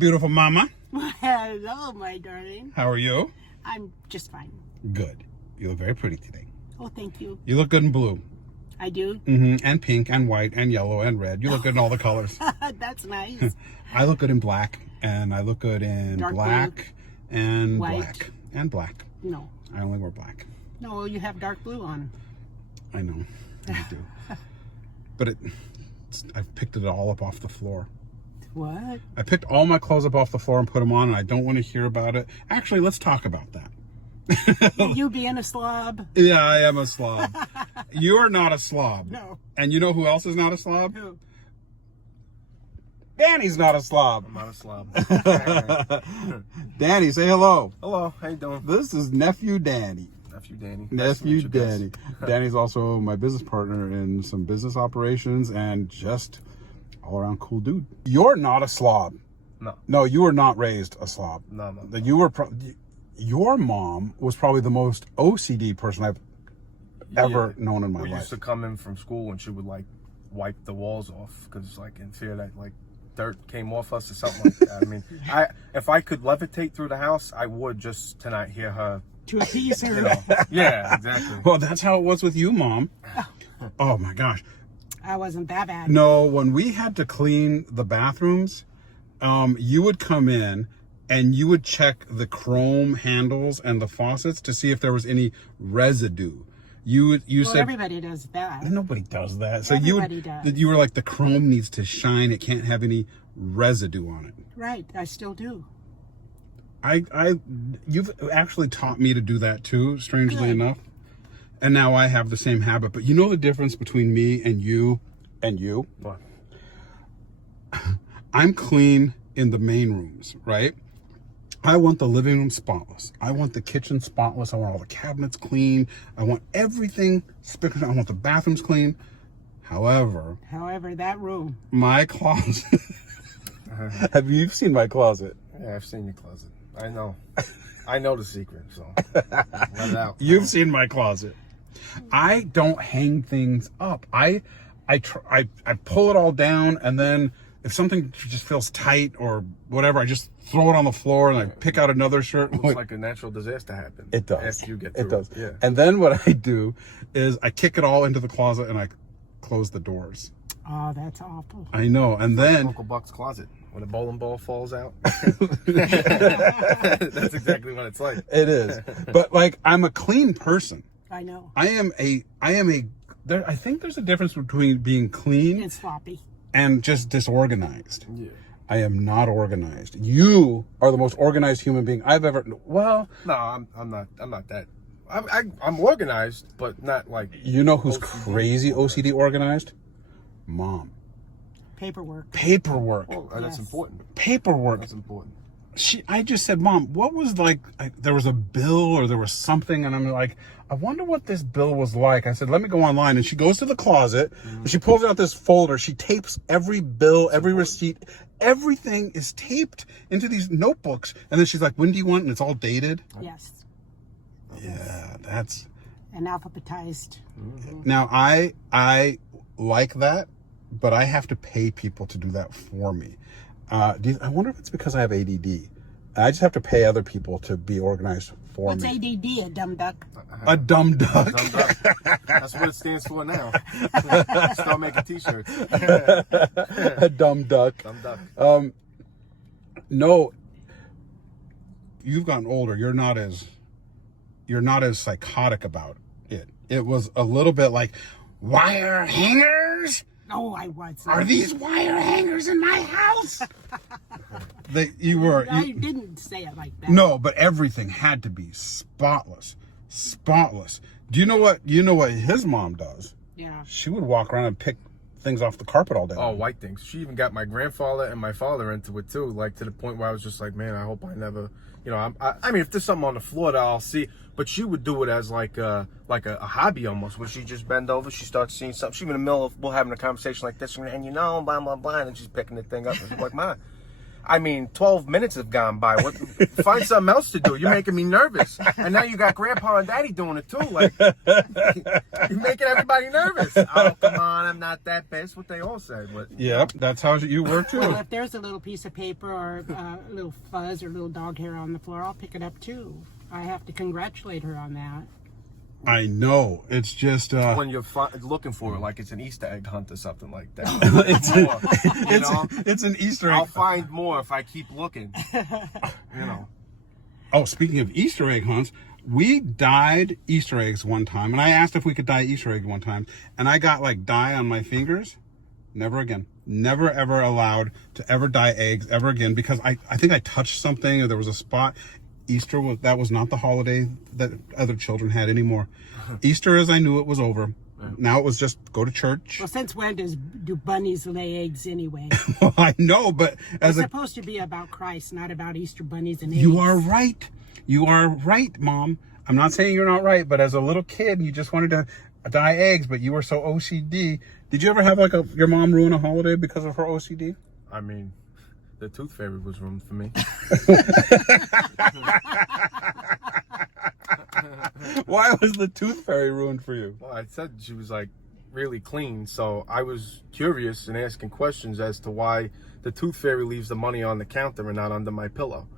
beautiful mama. Hello, my darling. How are you? I'm just fine. Good. You look very pretty today. Oh, thank you. You look good in blue. I do? Mm-hmm. And pink and white and yellow and red. You look good in all the colors. That's nice. I look good in black, and I look good in Dark black and White. black and black. No. I only wear black. No, you have dark blue on. I know. I do. But I picked it all up off the floor. What? I picked all my clothes up off the floor and put them on, and I don't want to hear about it. Actually, let's talk about that. You being a slob? Yeah, I am a slob. You're not a slob. No. And you know who else is not a slob? Who? Danny's not a slob. I'm not a slob. Danny, say hello. Hello, how you doing? This is nephew Danny. Nephew Danny. Nephew Danny. Danny's also my business partner in some business operations and just all around cool dude. You're not a slob. No. No, you were not raised a slob. No. You were. Your mom was probably the most OCD person I've ever known in my life. We used to come in from school and she would like wipe the walls off because like in fear that like dirt came off us or something like that. I mean, if I could levitate through the house, I would just to not hear her. To appease her. You know. Yeah, exactly. Well, that's how it was with you, Mom. Oh my gosh. I wasn't that bad. No, when we had to clean the bathrooms, you would come in and you would check the chrome handles and the faucets to see if there was any residue. You said everybody does that. nobody does that. So Everybody does. You were like, the chrome needs to shine. It can't have any residue on it. Right, I still do. You've actually taught me to do that too, strangely Good. enough. And now I have the same habit. But you know the difference between me and you and you? What? I'm clean in the main rooms, right? I want the living room spotless. I want the kitchen spotless. I want all the cabinets clean. I want everything spick. I want the bathrooms clean. However, that room. my closet. Have you seen my closet? Yeah, I've seen your closet. I know. I know the secret, so let it out. You've seen my closet. I don't hang things up. I pull it all down, and then if something just feels tight or whatever, I just throw it on the floor and I pick out another shirt. It looks like a natural disaster happened. It does. After you get through It does. Yeah. And then what I do is I kick it all into the closet and I close the doors. Oh, that's awful. I know. And then Uncle Buck's closet when a bowling ball falls out. That's exactly what it's like. it is. But like, I'm a clean person. I know. I think there's a difference between being clean It's sloppy. and just disorganized. Yeah. I am not organized. You are the most organized human being I've ever. Well, No, I'm not that. I'm organized, but not like. you know who's OCD. crazy OCD organized? Mom. Paperwork. Paperwork. Oh, that's Yes. important. Paperwork. That's important. I just said, Mom, what was there was a bill or there was something, and I'm like, I wonder what this bill was like. I said, let me go online, and she goes to the closet, and she pulls out this folder. She tapes every bill, every receipt, everything is taped into these notebooks, and then she's like, when do you want? And it's all dated. Yes. Yeah, that's. And alphabetized. Now I like that, but I have to pay people to do that for me. I wonder if it's because I have ADD. I just have to pay other people to be organized for What's me. ADD, a dumb duck? A dumb duck. Dumb duck. That's what it stands for now. Start making t-shirts. A dumb duck. Dumb duck. No, you've gotten older. You're not as psychotic about it. It was a little bit like, wire hangers? No, I wasn't. Are these wire hangers in my house? I didn't say it like that. No, but everything had to be spotless. Do you know what his mom does? Yeah. She would walk around and pick things off the carpet all day. Oh, white things. She even got my grandfather and my father into it too, like to the point where I was just like, man, I hope I never, I mean, if there's something on the floor that I'll see, but she would do it as like a hobby almost, where she just bend over, she starts seeing something. She in the middle of, we're having a conversation like this, and blah, blah, blah, and she's picking the thing up, and she's like, Ma, I mean, 12 minutes have gone by. What? Find something else to do. You're making me nervous. And now you got Grandpa and Daddy doing it too. Like, you're making everybody nervous. Oh, come on, I'm not that bad. That's what they all say. But Yep, that's how you were too. Well, if there's a little piece of paper or a little fuzz or little dog hair on the floor, I'll pick it up too. I have to congratulate her on that. I know. It's just when you're looking for it, like it's an Easter egg hunt or something like that. it's an Easter egg. I'll find more if I keep looking. Oh, speaking of Easter egg hunts, we dyed Easter eggs one time, and I asked if we could dye Easter egg one time, and I got like dye on my fingers. Never again. Never ever allowed to ever dye eggs ever again, because I think I touched something or there was a spot. Easter that was not the holiday that other children had anymore. Easter, as I knew it, was over. Now it was just go to church. Well, since when do bunnies lay eggs anyway? Well, I know, but it's supposed to be about Christ, not about Easter bunnies and eggs. You are right. You are right, Mom. I'm not saying you're not right, but as a little kid, you just wanted to dye eggs, but you were so OCD. Did you ever have like your mom ruin a holiday because of her OCD? I mean, the tooth fairy was ruined for me. Why was the tooth fairy ruined for you? Well, I said she was like really clean, so I was curious and asking questions as to why the tooth fairy leaves the money on the counter and not under my pillow.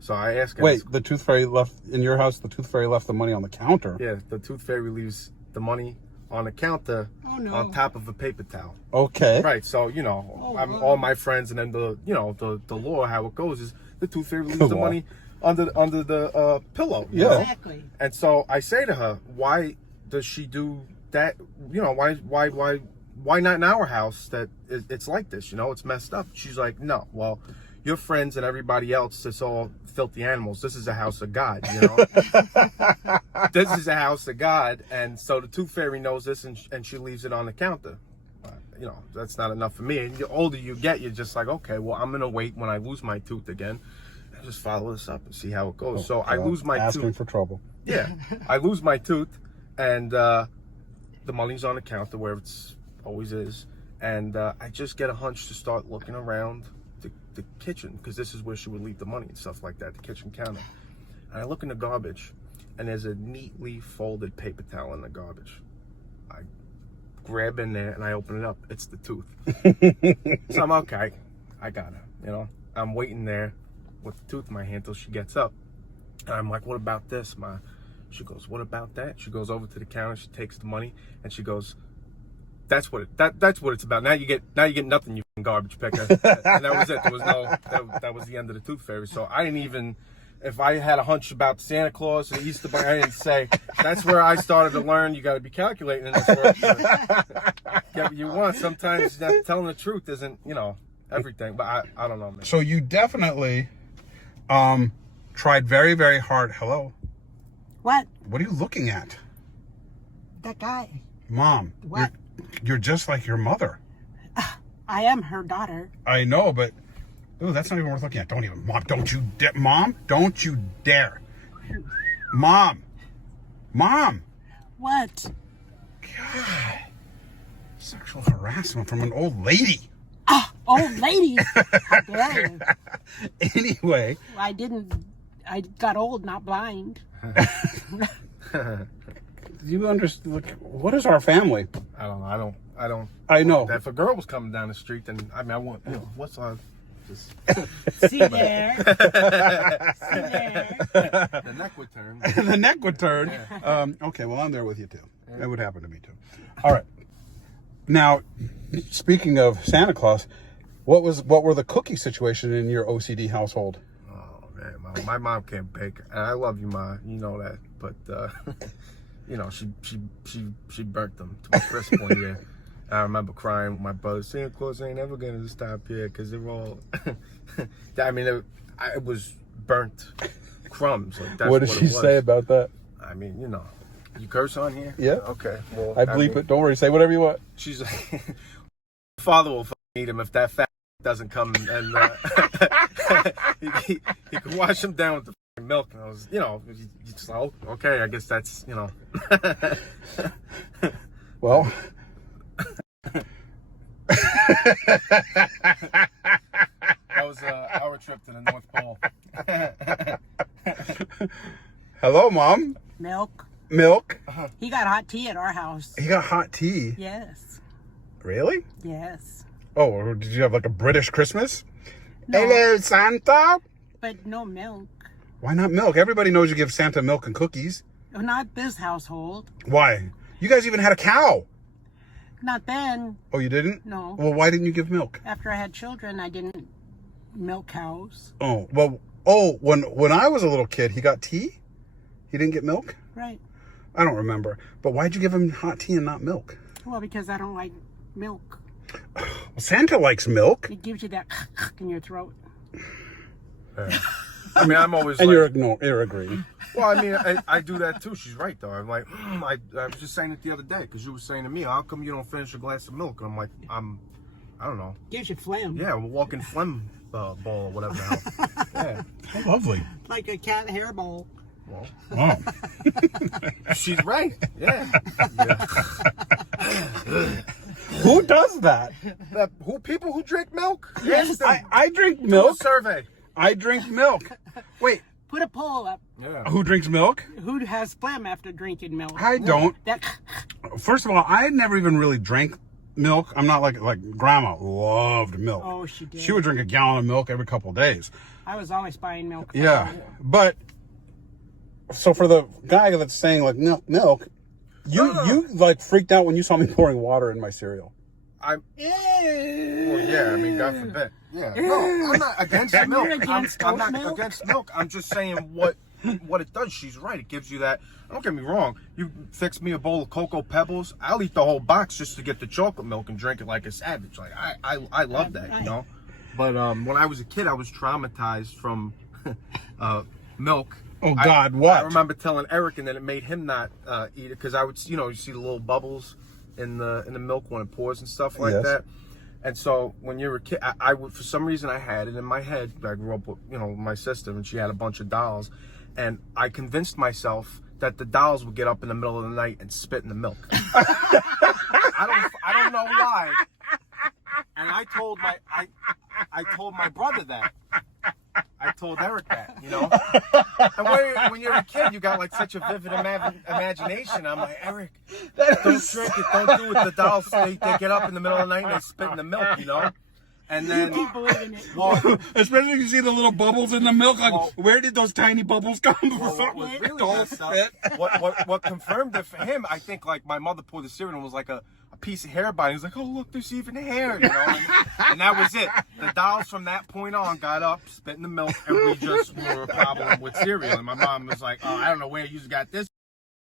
So I asked her. Wait, the tooth fairy left in your house? The tooth fairy left the money on the counter? Yeah, the tooth fairy leaves the money on the counter on top of a paper towel. Okay. Right, so all my friends, and then the law, how it goes is the tooth fairy leaves the money under the pillow. Yeah. Exactly. And so I say to her, why does she do that? Why not in our house that it's like this? It's messed up. She's like, no, well, your friends and everybody else, it's all filthy animals. This is a house of God, This is a house of God, and so the tooth fairy knows this, and she leaves it on the counter. That's not enough for me. And the older you get, you're just like, okay, well, I'm gonna wait when I lose my tooth again, and just follow this up and see how it goes. So I lose my tooth. Asking for trouble. Yeah, I lose my tooth, and the money's on the counter where it's always is, and I just get a hunch to start looking around the kitchen, because this is where she would leave the money and stuff like that, the kitchen counter. And I look in the garbage, and there's a neatly folded paper towel in the garbage. I grab in there and I open it up. It's the tooth. So I'm okay. I got her. I'm waiting there with the tooth in my hand till she gets up. And I'm like, what about this, Ma? She goes, what about that? She goes over to the counter, she takes the money, and she goes, that's what it's about. Now you get nothing, you garbage picker. And that was it. There was that was the end of the tooth fairy. So I didn't even, if I had a hunch about Santa Claus or Easter Bunny, I didn't say. That's where I started to learn you got to be calculating in this world. Get what you want. Sometimes telling the truth isn't, everything. But I don't know, man. So you definitely tried very, very hard. Hello? What? What are you looking at? That guy. Mom. What? You're just like your mother. I am her daughter. I know, but that's not even worth looking at. Mom, don't you dare. Mom, don't you dare. Mom. What? God. Sexual harassment from an old lady. Old lady. How dare you? Anyway. I got old, not blind. You understand? Look, what is our family? I don't know. I know. If a girl was coming down the street, then I want, what's on? Just See there. See there. The neck would turn. The neck would turn. Yeah. Okay, well, I'm there with you too. That would happen to me too. All right. Now, speaking of Santa Claus, what were the cookie situation in your OCD household? Oh man, my mom can't bake, and I love you, Ma. You know that, but she burnt them to a crisp one year. I remember crying with my brother. Santa Claus ain't ever gonna stop here because they're all. I mean, it was burnt crumbs. Like, that's what did she say about that? I mean, you curse on here. Yeah. Okay. Well, I bleep it. Don't worry. Say whatever you want. She's like, father will eat him if that fat doesn't come and he can wash him down with the milk. And I was, just like, okay, I guess that's, Well. That was our trip to the North Pole. Hello, Mom. Milk. Milk. He got hot tea at our house. He got hot tea. Yes. Really? Yes. Oh, did you have like a British Christmas? No. Hello, Santa. But no milk. Why not milk? Everybody knows you give Santa milk and cookies. Not this household. Why? You guys even had a cow. Not then. Oh, you didn't? No. Well, why didn't you give milk? After I had children, I didn't milk cows. Oh, well, when I was a little kid, he got tea? He didn't get milk? Right. I don't remember. But why'd you give him hot tea and not milk? Well, because I don't like milk. Well, Santa likes milk. It gives you that in your throat. Yeah. I mean, I'm always And like, you're agreeing. well, I mean, I do that too. She's right though. I'm like, I was just saying it the other day because you were saying to me, how come you don't finish a glass of milk? And I'm like, I don't know. Gives you phlegm. Yeah, I'm a walking phlegm ball or whatever the hell. Yeah. Oh, lovely. Like a cat hairball. Well, Oh. she's right. Yeah. Who does that? People who drink milk? Yes. I drink Do a milk. survey. I drink milk. Wait, Put a poll up. Yeah. who drinks milk? Who has phlegm after drinking milk? I don't. That First of all, I never even really drank milk. I'm not like Grandma loved milk. Oh, she did. She would drink a gallon of milk every couple of days. I was always buying milk. for Yeah, her. but so for the guy that's saying like milk, you like freaked out when you saw me pouring water in my cereal. Well, yeah, I mean, God forbid. Yeah. No, I'm not against milk. You're against I'm not milk? against milk. I'm just saying what it does. She's right. It gives you that. Don't get me wrong. You fix me a bowl of Cocoa Pebbles, I'll eat the whole box just to get the chocolate milk and drink it like a savage. Like I love that, you know. But when I was a kid, I was traumatized from milk. Oh God, what? I remember telling Eric, and then it made him not eat it because I would, you see the little bubbles in the milk when it pours and stuff like Yes. that. And so when you're a kid, I would, for some reason, I had it in my head. I grew up with, my sister, and she had a bunch of dolls, and I convinced myself that the dolls would get up in the middle of the night and spit in the milk. I don't know why. And I told my brother that. I told Eric that, And when you're a kid, you got like such a vivid imagination. I'm like, Eric, don't drink it. Don't do it. The dolls, they get up in the middle of the night and they spit in the milk, And then, Keep believing it. well, Especially if you see the little bubbles in the milk. Like, Well- where did those tiny bubbles come from? what was really Don't messed up, spit. what confirmed it for him, I think, like, my mother poured the cereal and was like a piece of hair by. He was like, oh, look, there's even hair, and that was it. The dolls from that point on got up, spit in the milk, and we just were a problem with cereal. And my mom was like, oh, I don't know where you got this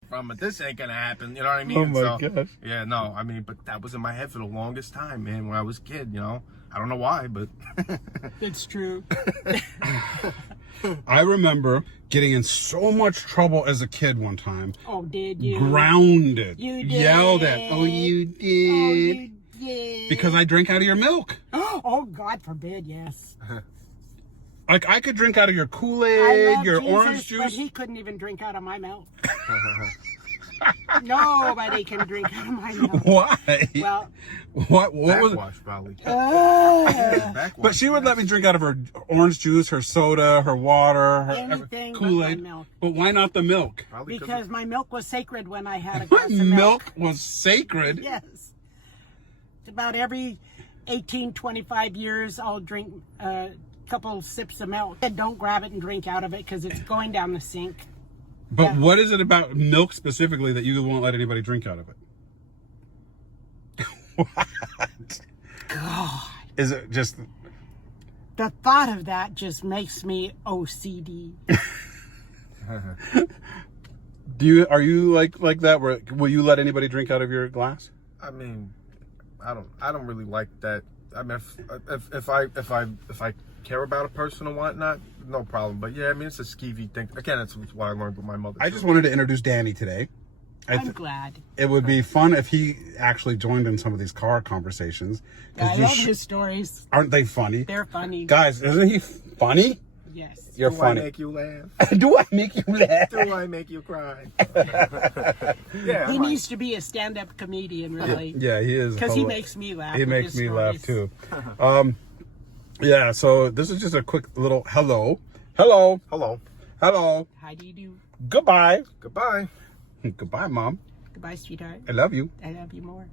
from, but this ain't gonna happen. You know what I mean? Oh my gosh. Yeah, no, I mean, but that was in my head for the longest time, man. When I was a kid, I don't know why, but It's true. I remember getting in so much trouble as a kid one time. Oh, did you? Grounded. You did. Yelled at. Oh, you did. Oh, you did. Because I drank out of your milk. Oh, God forbid, yes. Like, I could drink out of your I Kool-Aid, love your Jesus, orange but juice. he couldn't even drink out of my milk. Nobody can drink out of my milk. Why? Well, what was it? backwash probably. uh, But she would let me drink out of her orange juice, her soda, her water, her Anything but Kool-Aid. my milk. But why not the milk? Probably because my milk was sacred when I had a What glass of milk was sacred? Yes. It's about every 18, 25 years, I'll drink a couple sips of milk. And don't grab it and drink out of it because it's going down the sink. But Yeah. what is it about milk specifically that you won't let anybody drink out of it? What? God. Is it just... The thought of that just makes me OCD. Are you like that? Where will you let anybody drink out of your glass? I mean, I don't really like that. I mean, if I care about a person or whatnot, no problem. But yeah, I mean, it's a skeevy thing. Again, that's what I learned with my mother. I just wanted to introduce Danny today. I'm glad. It would be fun if he actually joined in some of these car conversations. 'Cause I you love his stories. Aren't they funny? They're funny. Guys, isn't he funny? Yes. You're Do funny. I make you laugh? Do I make you laugh? Do I make you cry? Yeah. He needs to be a stand-up comedian, really. Yeah, he is. Because he makes me laugh. He with makes his me laugh stories. too. Yeah, so this is just a quick little hello. Hello. Hello. Hello. How do you do? Goodbye. Goodbye. Goodbye, Mom. Goodbye, sweetheart. I love you. I love you more.